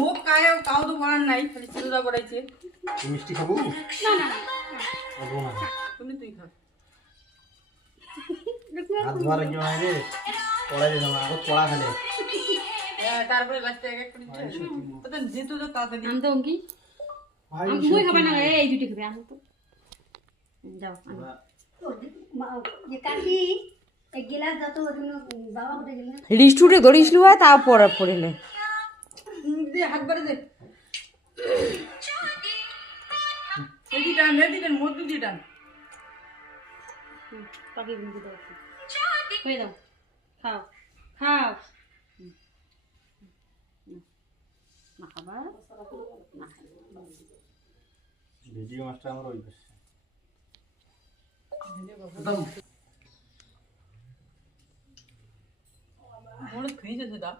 মুখ কায় তাও তো করার নাই, খালি চিরুদা করাইছে। মিষ্টি খাবো না না তুমি তুই খা। হাত ধোয়ার কি হয় রে পড়াই দিলাম আগত পড়া খালে তারপরে লাস্টে এক এক করে দিচ্ছে তো যেহেতু তো তাড়াতাড়ি আনতে অঙ্কি ভাই আমি মুই খাবে না এই দুটি খাবে আনো তো যাও আনো যে কাকি এক গিলাস যত বাবা উঠে গেলেন রিস্টুরে গড়িসলু হয় তাও পড়া পড়িলে দে হাত বাড়ে দে। এদি টান এদি টান মধ্যে দিয়ে টান। পাখি বিন্দু দাও হয়ে দাও খাও খাও না খাবা না ভিডিও মাস্টার আমার ওই পাশে মনে খেয়ে যেতে দা।